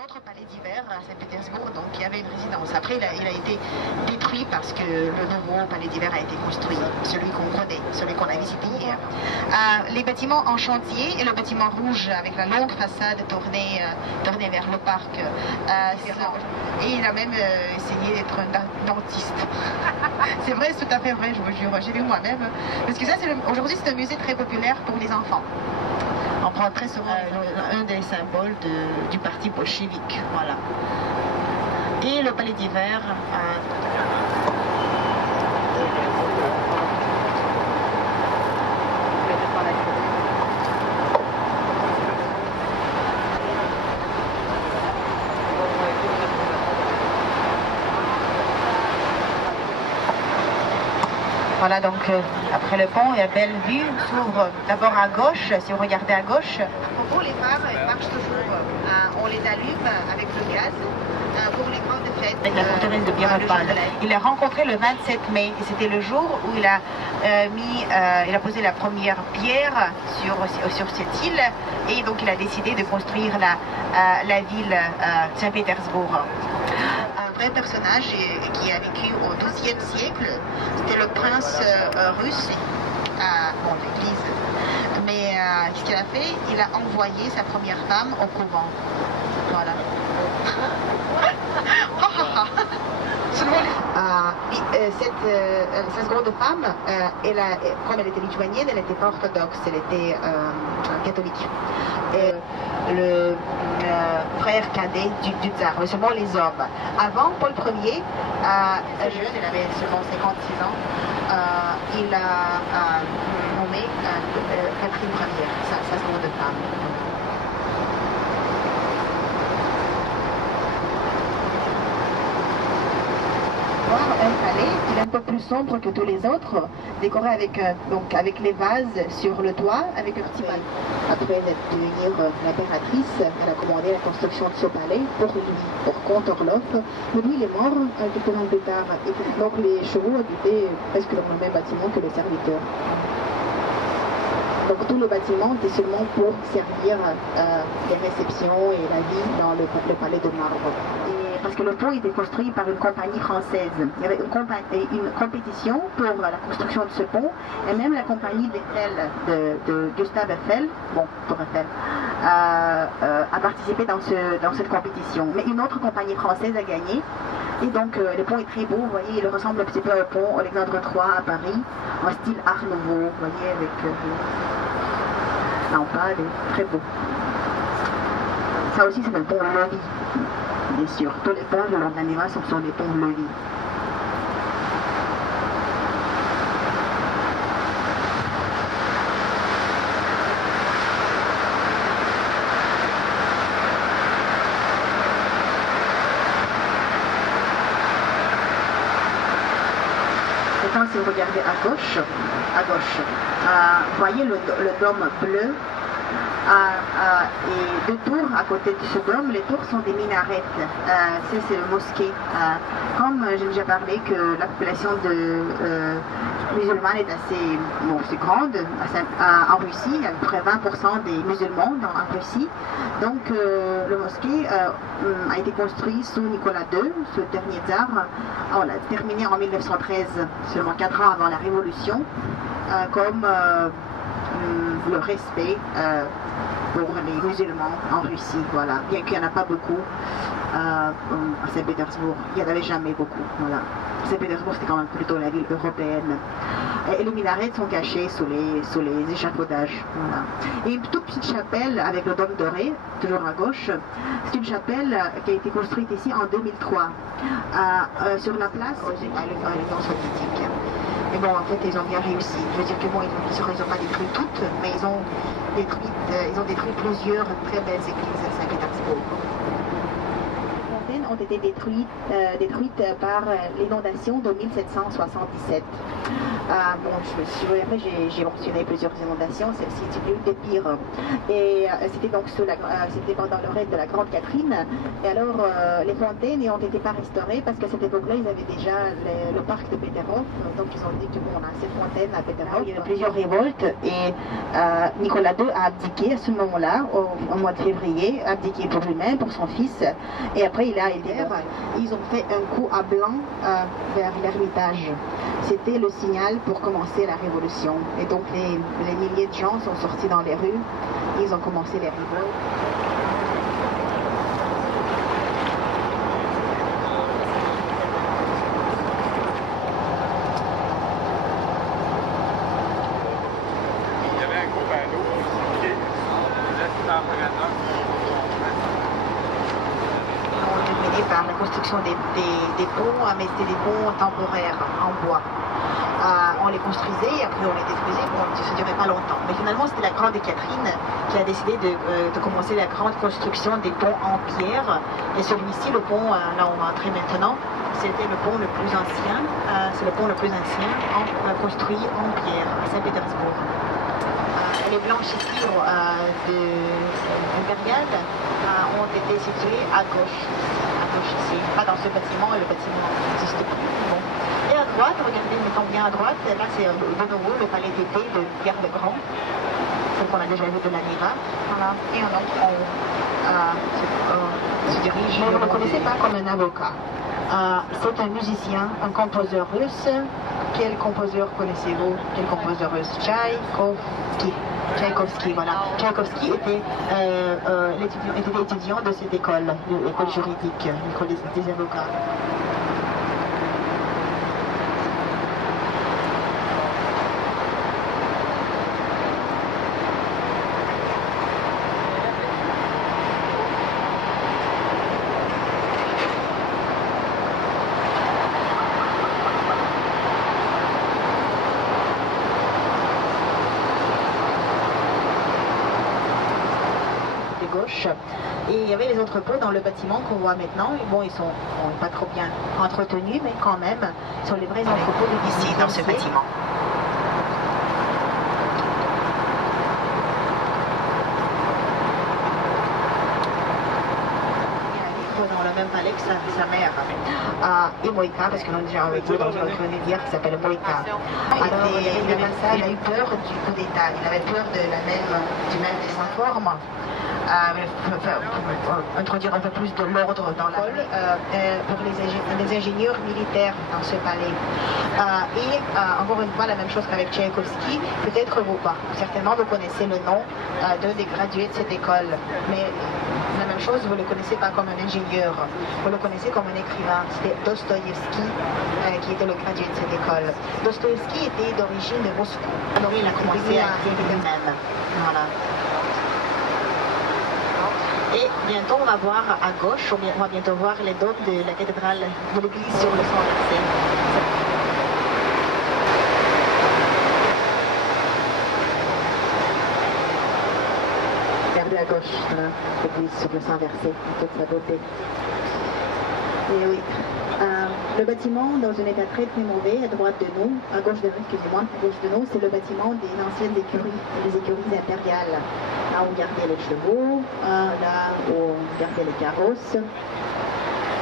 autre palais d'hiver à Saint-Pétersbourg, donc il y avait une résidence. Après, il a été détruit parce que le nouveau palais d'hiver a été construit, celui qu'on connaît, celui qu'on a visité hier. Les bâtiments en chantier et le bâtiment rouge avec la longue façade tournée vers le parc. Et il a même essayé d'être un dentiste. C'est vrai, c'est tout à fait vrai, je vous jure. J'ai vu moi-même. Parce que ça, aujourd'hui, c'est un musée très populaire pour les enfants. On prend très souvent un des symboles du parti bolchevique, voilà. Et le palais d'hiver. Voilà, donc après le pont, il y a belle vue, s'ouvre d'abord à gauche, si vous regardez à gauche. Pour les femmes, elles marchent toujours, on les allume avec le gaz pour les grandes fêtes. Avec la forteresse de Birepal. Il a rencontré le 27 mai, et c'était le jour où il a posé la première pierre sur cette île, et donc il a décidé de construire la ville Saint-Pétersbourg. Un vrai personnage qui a vécu au XIIe siècle, c'était le prince russe, bon, l'église. Mais ce qu'il a fait, il a envoyé sa première femme au couvent. Voilà. Cette seconde femme, comme elle était lituanienne, elle n'était pas orthodoxe, elle était catholique. Et le frère cadet du tsar, mais seulement les hommes. Avant, Paul Ier, jeune, il avait seulement 56 ans, il a nommé Catherine Ier, sa seconde femme. Un palais, il est un peu plus sombre que tous les autres, décoré avec les vases sur le toit, avec un petit bal. Après devenir l'impératrice, elle a commandé la construction de ce palais pour lui, pour comte Orloff. Mais lui, il est mort quelques ans plus tard. Et donc les chevaux habitaient presque dans le même bâtiment que les serviteurs. Donc tout le bâtiment était seulement pour servir les réceptions et la vie dans le palais de marbre. Parce que le pont était construit par une compagnie française. Il y avait une compétition pour la construction de ce pont, et même la compagnie d'Eiffel, de Gustave Eiffel, bon, pour Eiffel, a participé dans cette compétition. Mais une autre compagnie française a gagné. Et donc le pont est très beau, vous voyez, il ressemble un petit peu à un pont Alexandre III à Paris, en style Art Nouveau, vous voyez, avec lampades, très beau. Ça aussi, c'est un pont levis. Bien sûr, tous les ponts de l'Ordanera sont sur des ponts levis. Maintenant, si vous regardez à gauche, vous voyez le dôme bleu. Et deux tours à côté de ce dôme, les tours sont des minarettes. C'est une mosquée. Comme j'ai déjà parlé que la population musulmane est assez grande en Russie, à peu près 20% des musulmans en Russie. Donc le mosquée a été construit sous Nicolas II, ce dernier tsar. On l'a terminé en 1913, seulement 4 ans avant la Révolution, comme le respect pour les musulmans en Russie, voilà. Bien qu'il n'y en a pas beaucoup à Saint-Pétersbourg, il n'y en avait jamais beaucoup, voilà. Saint-Pétersbourg, c'était quand même plutôt la ville européenne. Et les minarets sont cachés sous les échafaudages, voilà. Et une toute petite chapelle avec le dôme doré, toujours à gauche, c'est une chapelle qui a été construite ici en 2003, sur la place à l'Union soviétique. Mais bon, en fait, ils ont bien réussi. Je veux dire que bon, ils n'ont pas détruit toutes, mais ils ont détruit plusieurs très belles églises à Saint-Pétersbourg. Les fontaines ont été détruites par l'inondation de 1777. Bon, après, j'ai mentionné plusieurs inondations, celle-ci est une des pires. Et c'était donc c'était pendant le règne de la Grande Catherine. Et alors, les fontaines n'ont été pas restaurées parce qu'à cette époque-là, ils avaient déjà le parc de Peterhof. Donc, ils ont dit que bon, on a cette fontaine à Peterhof. Il y a eu plusieurs révoltes et Nicolas II a abdiqué à ce moment-là, au mois de février, abdiqué pour lui-même, pour son fils. Et après, il a été. Ils ont fait un coup à blanc vers l'Ermitage. C'était le signal pour commencer la révolution. Et donc les milliers de gens sont sortis dans les rues. Ils ont commencé les révoltes. Il y avait un gros panneau qui laisse en présence. On est terminé par la construction des ponts, mais c'était des ponts temporaires en bois. On les construisait et après on les détruisait, bon, ça ne durait pas longtemps. Mais finalement, c'était la Grande Catherine qui a décidé de commencer la grande construction des ponts en pierre. Et celui-ci, le pont, là où on va entrer maintenant, c'était le pont le plus ancien. C'est le pont le plus ancien construit en pierre à Saint-Pétersbourg. Les blanchissures de Impérial ont été situées à gauche ici, pas dans ce bâtiment, et le bâtiment n'existe plus. Bon. Et à droite, regardez, mettons bien à droite, là c'est de nouveau le palais d'été de Pierre le Grand, celle qu'on a déjà vu de la Mira. Voilà. Et donc on se dirige. Mais vous ne le connaissez pas comme un avocat. C'est un musicien, un compositeur russe. Quel compositeur connaissez-vous? Quel compositeur russe? Tchaïkovski, voilà. Tchaïkovski était étudiant de cette école, l'école juridique, l'école des avocats. Et il y avait les entrepôts dans le bâtiment qu'on voit maintenant. Et bon, ils sont pas trop bien entretenus, mais quand même, sont les vrais entrepôts ici, dans ce bâtiment. Dans le même palais que sa mère. Et Moïka, parce que nous déjà été dans une autre rivière qui s'appelle Moïka. Alors, il a eu peur du coup d'État. Il avait peur du même de sa forme. Introduire un peu plus de l'ordre dans la ville pour les ingénieurs militaires dans ce palais. Encore une fois, la même chose qu'avec Tchaïkovski, peut-être certainement vous connaissez le nom d'un des gradués de cette école, mais la même chose, vous ne le connaissez pas comme un ingénieur, vous le connaissez comme un écrivain. C'était Dostoïevski qui était le gradué de cette école. Dostoïevski était d'origine de Moscou, alors il a commencé à écrire lui-même. Voilà. Et bientôt, on va voir à gauche, on va bientôt voir les dômes de la cathédrale de l'église sur le sang versé. Regardez à gauche, l'église sur le sang versé, en toute sa beauté. Et oui. Le bâtiment dans un état très très mauvais, à droite de nous, à gauche de nous, excusez-moi, à gauche de nous, c'est le bâtiment des anciennes écuries, des écuries impériales. Là où on gardait les chevaux, là où on gardait les carrosses.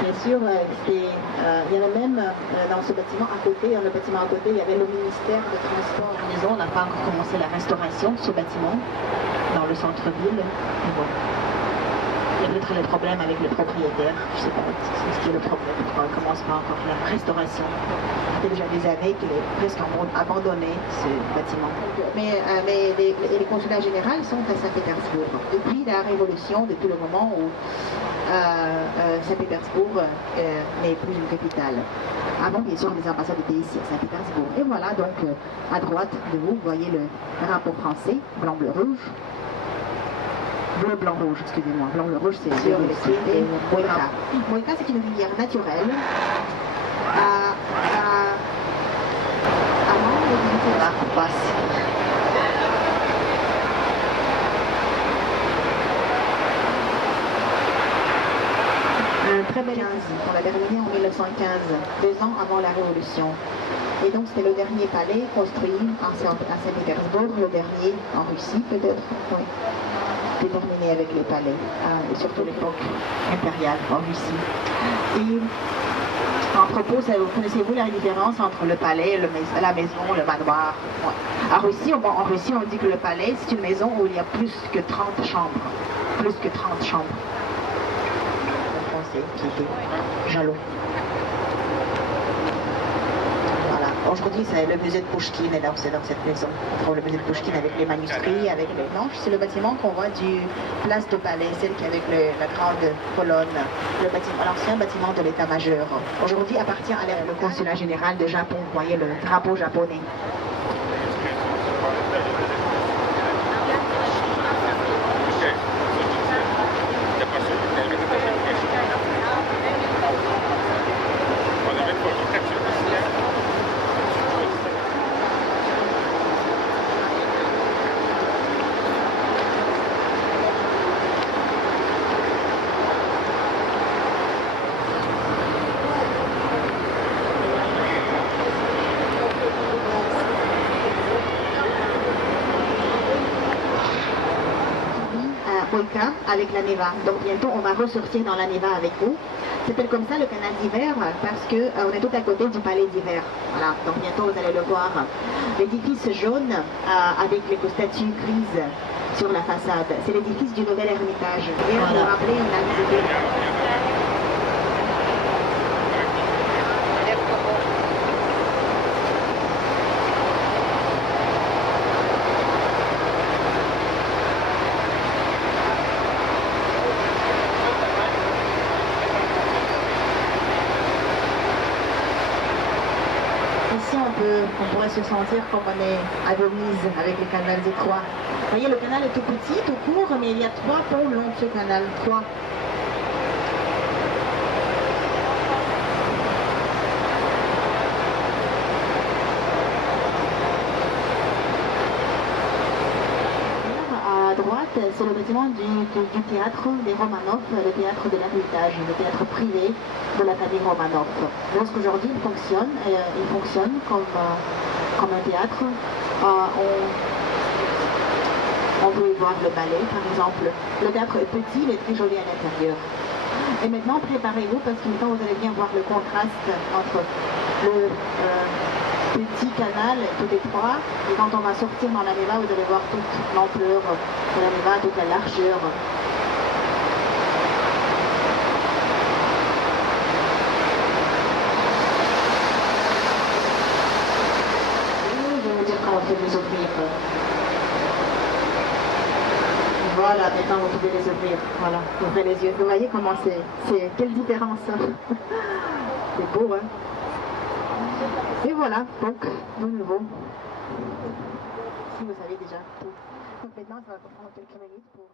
Bien sûr, il y avait même dans ce bâtiment à côté, dans le bâtiment à côté, il y avait le ministère de Transport. On n'a pas encore commencé la restauration de ce bâtiment dans le centre-ville. Bon. Il y a peut-être les problèmes avec le propriétaire, je ne sais pas ce qui est le problème, pourquoi on ne commence pas encore la restauration. Ça fait déjà des années qu'il est presque abandonné, ce bâtiment. Mais les consulats généraux sont à Saint-Pétersbourg. Depuis la Révolution, depuis le moment où Saint-Pétersbourg n'est plus une capitale. Avant, bien sûr, les ambassades étaient ici à Saint-Pétersbourg. Et voilà, donc, à droite de vous, vous voyez le drapeau français, blanc, bleu, rouge. Bleu, blanc, rouge, excusez-moi. Blanc, bleu, rouge, c'est sur les cités. Moïka. Moïka, c'est une rivière naturelle. Avant, on passe. Très belle 15. On l'a terminé en 1915, 2 ans avant la Révolution. Et donc c'était le dernier palais construit à Saint-Pétersbourg, le dernier en Russie peut-être. Oui. Déterminé avec les palais, et surtout l'époque impériale en Russie. Et en propos, connaissez-vous la différence entre le palais, la maison, le manoir? Ouais. En Russie, on dit que le palais, c'est une maison où il y a plus que 30 chambres. Plus que 30 chambres. Un Français qui était jaloux. Aujourd'hui, c'est le musée de Pouchkine, et donc c'est dans cette maison. On trouve le musée de Pouchkine avec les manuscrits, avec les planches. C'est le bâtiment qu'on voit du Place de Palais, celle qui est avec la grande colonne, l'ancien bâtiment de l'état-major. Aujourd'hui appartient à le consulat général de Japon. Vous voyez le drapeau japonais. Avec la Neva. Donc bientôt on va ressortir dans la Neva avec vous. S'appelle comme ça le canal d'hiver parce que on est tout à côté du palais d'hiver. Voilà, donc bientôt vous allez le voir. L'édifice jaune avec les statues grises sur la façade. C'est l'édifice du Nouvel Ermitage. Et on va rappeler une visité. On pourrait se sentir comme on est à Venise avec le canal des Trois. Vous voyez, le canal est tout petit, tout court, mais il y a 3 ponts le long de ce canal. 3. À droite, c'est le bâtiment du théâtre des Romanov, le théâtre de l'Ermitage, le théâtre privé de la famille Romanov. Lorsqu'aujourd'hui il fonctionne comme un théâtre. On peut y voir le ballet, par exemple. Le théâtre est petit, il est très joli à l'intérieur. Et maintenant, préparez-vous parce que maintenant vous allez bien voir le contraste entre le petit canal tout étroit et quand on va sortir dans la Neva, vous allez voir toute l'ampleur de la Neva, toute la largeur. Je vais vous dire comment on fait les ouvrir. Voilà, maintenant vous pouvez les ouvrir. Voilà, ouvrez les yeux. Vous voyez comment c'est quelle différence. C'est beau, hein. Et voilà, donc, de nouveau. Si vous savez déjà tout. Donc maintenant, ça va prendre quelques minutes pour...